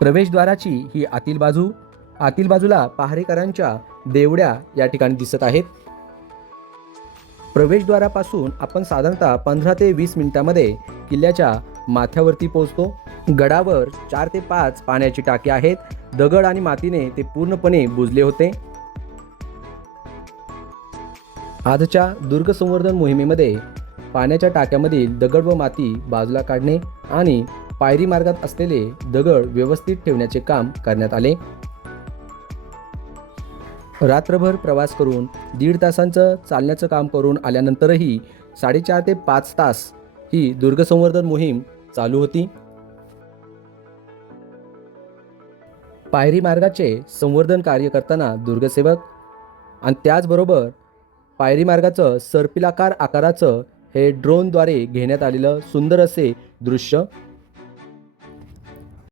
प्रवेशद्वाराची ही आतील बाजूला पहारेकरांच्या देवड्या या ठिकाणी दिसत आहेत. प्रवेशद्वारापासून आपण साधारणतः 15 ते 20 मिनिटांमध्ये किल्ल्याच्या माथ्यावरती पोहोचतो. गडावर 4 ते 5 पाण्याची टाकी आहेत. दगड आणि मातीने ते पूर्णपणे बुजले होते. आजच्या दुर्ग संवर्धन मोहिमेमध्ये पाण्याच्या टाक्यामधील दगड व माती बाजूला काढणे आणि पायरी मार्गात असलेले दगड व्यवस्थित ठेवण्याचे काम करण्यात आले. रात्रभर प्रवास करून 1.5 तासांचं चालण्याचं काम करून आल्यानंतरही 4.5 ते 5 तास ही दुर्ग संवर्धन मोहीम चालू होती. पायरी मार्गाचे संवर्धन कार्य करताना दुर्गसेवक आणि त्याचबरोबर पायरी मार्गाचं सर्पिलाकार आकाराचं हे ड्रोनद्वारे घेण्यात आलेलं सुंदर असे दृश्य